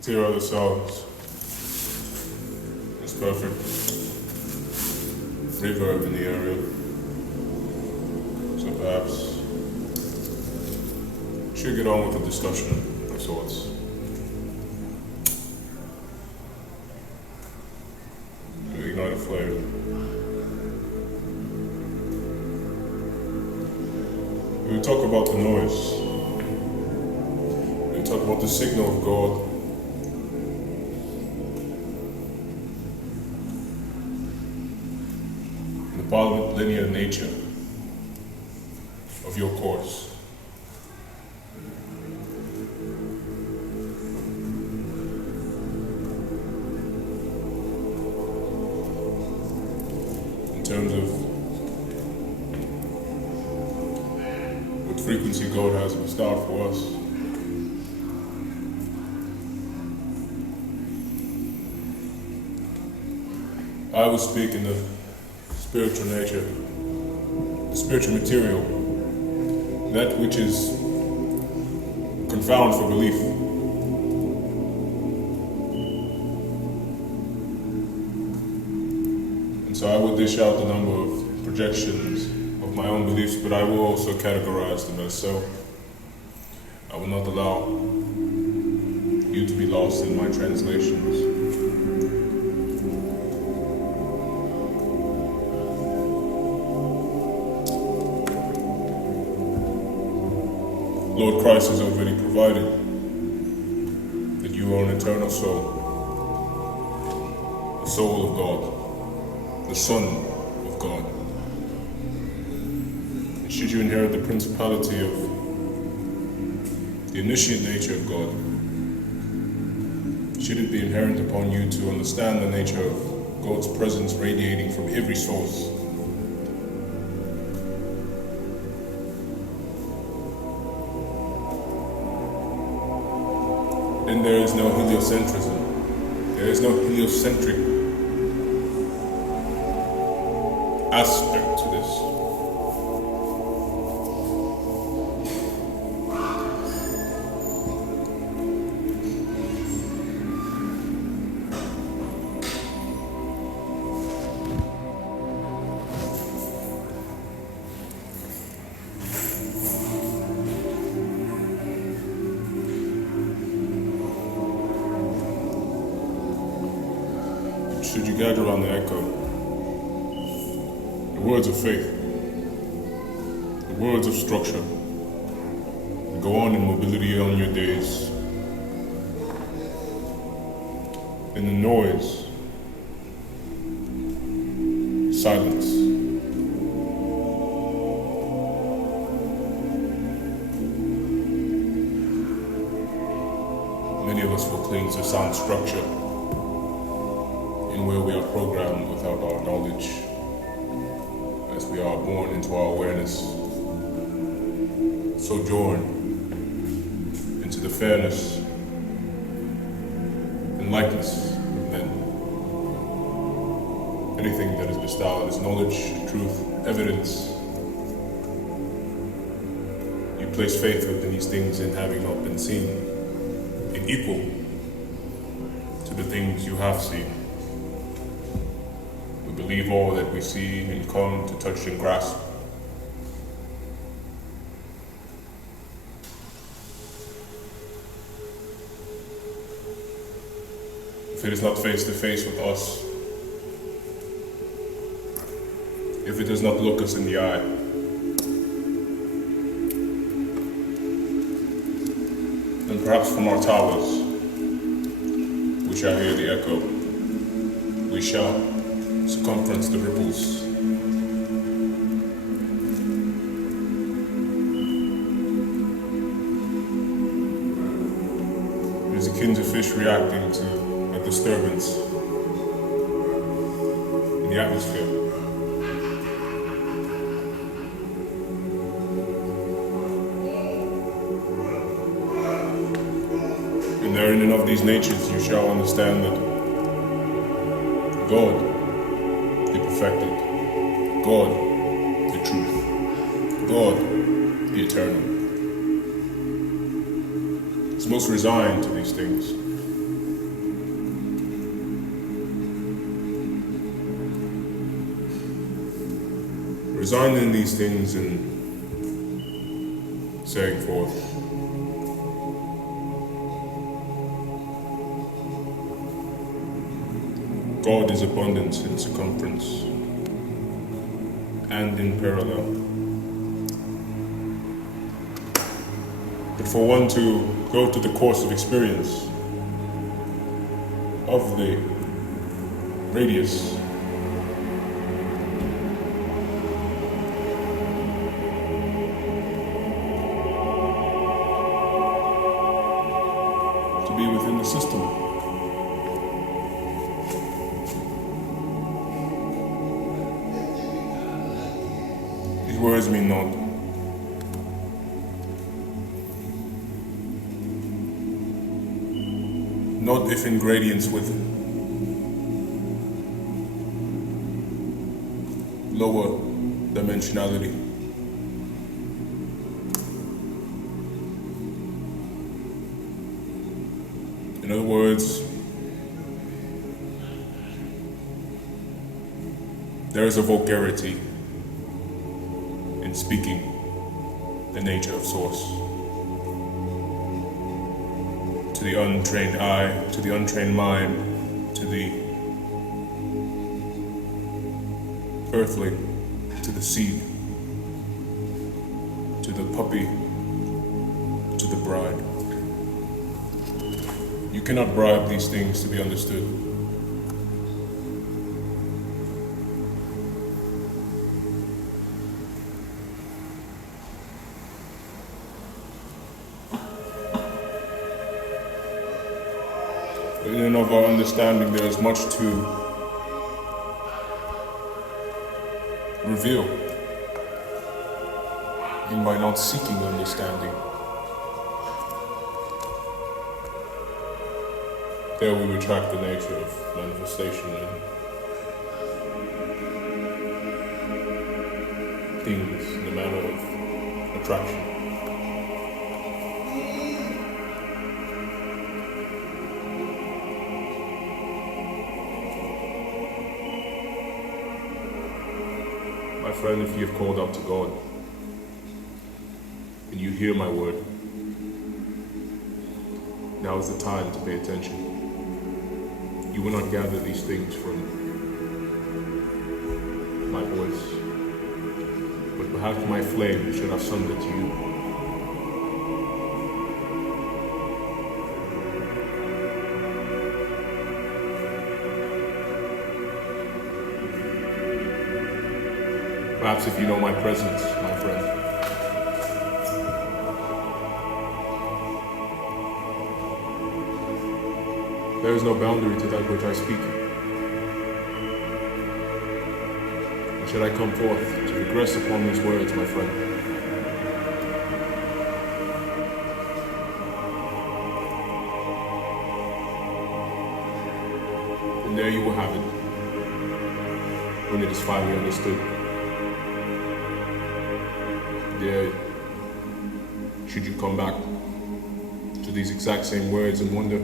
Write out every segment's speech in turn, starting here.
Here are the sounds. It's perfect. Reverb in the area. So perhaps should get on with the discussion of sorts. Ignite a flame. We talk about the noise. We talk about the signal of God. The linear nature of your course. In terms of what frequency God has in store for us. I will speak in the spiritual nature, the spiritual material, that which is confound for belief. And so I will dish out a number of projections of my own beliefs, but I will also categorize them as so. I will not allow you to be lost in my translations. Lord Christ has already provided that you are an eternal soul, the soul of God, the Son of God. And should you inherit the principality of the omniscient nature of God, should it be inherent upon you to understand the nature of God's presence radiating from every source, then there is no heliocentrism. There is no heliocentric aspect to this. Should you gather around the echo, the words of faith, the words of structure, and go on in mobility on your days, in the noise, silence. Many of us will cling to sound structure in where we are programmed without our knowledge, as we are born into our awareness, sojourn into the fairness and likeness of men. Anything that is bestowed as knowledge, truth, evidence, you place faith within these things in having not been seen, and equal to the things you have seen. Believe all that we see and come to touch and grasp. If it is not face to face with us, if it does not look us in the eye, then perhaps from our towers we shall hear the echo. We shall circumference the ripples. It is akin to fish reacting to a disturbance in the atmosphere. And therein and of these natures you shall understand that God, the perfected, God, the truth, God, the eternal, is most resigned to these things. resigning these things and saying forth, God is abundance in circumference and in parallel. But for one to go to the course of experience of the radius, to be within the system, these words mean naught. Not if in gradients with lower dimensionality. In other words, there is a vulgarity in speaking the nature of Source. To the untrained eye, to the untrained mind, to the earthling, to the seed, to the puppy, to the bride. You cannot bribe these things to be understood. In and of our understanding, there is much to reveal, and by not seeking understanding, there we retract the nature of manifestation and things in the manner of attraction. My friend, if you have called out to God and you hear my word, now is the time to pay attention. You will not gather these things from my voice, but perhaps my flame should have summed it to you. Perhaps if you know my presence, my friend. There is no boundary to that which I speak. And should I come forth to regress upon these words, my friend, and there you will have it, when it is finally understood. There, should you come back to these exact same words and wonder,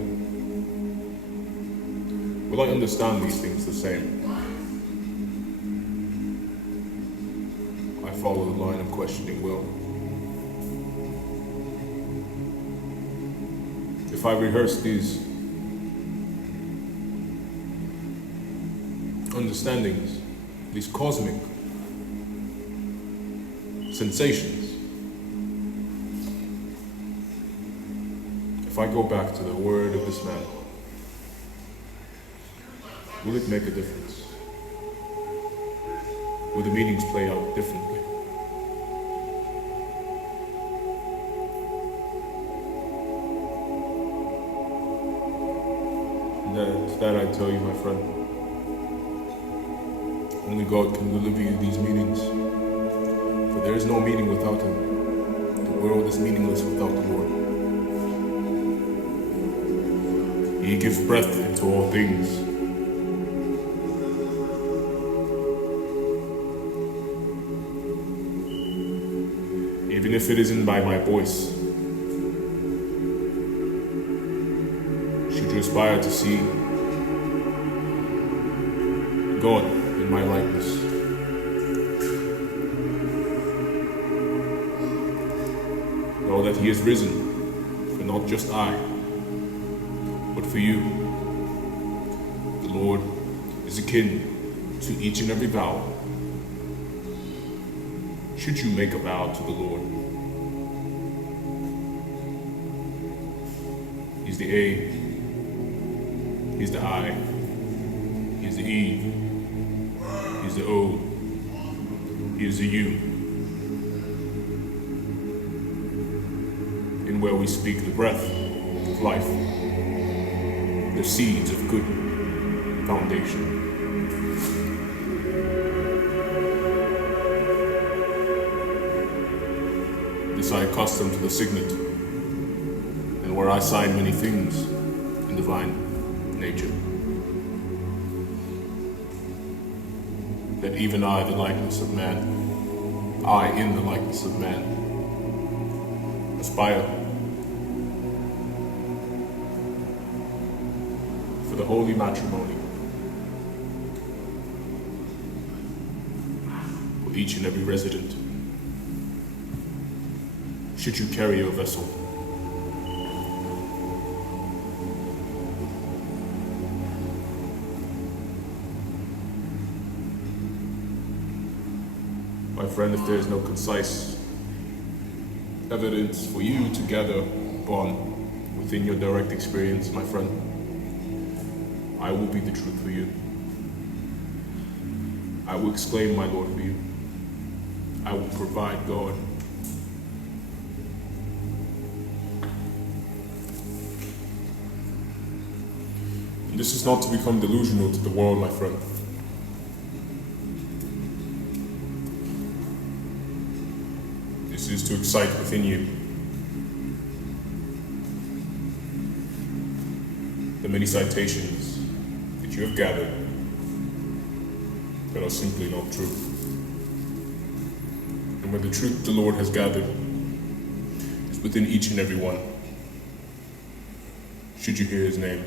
will I understand these things the same? I follow the line of questioning will. If I rehearse these understandings, these cosmic sensations, if I go back to the word of this man, will it make a difference? Will the meanings play out differently? And that I tell you, my friend, only God can deliver you these meanings. For there is no meaning without Him. The world is meaningless without the Lord. He gives breath into all things. Even if it isn't by my voice, should you aspire to see God in my likeness, that he has risen for not just I, but for you. The Lord is akin to each and every vow. Should you make a vow to the Lord, He's the A, He's the I, He's the E, He's the O, He's the U. In where we speak the breath of life, the seeds of good foundation. This I accustom to the signet, and where I sign many things in divine nature. That even I, the likeness of man, I in the likeness of man, aspire for the holy matrimony for each and every resident. Should you carry your vessel, my friend, if there is no concise evidence for you to gather upon within your direct experience, my friend, I will be the truth for you. I will exclaim my Lord for you. I will provide God. And this is not to become delusional to the world, my friend. This is to excite within you the many citations that you have gathered that are simply not true. And where the truth the Lord has gathered is within each and every one, should you hear his name.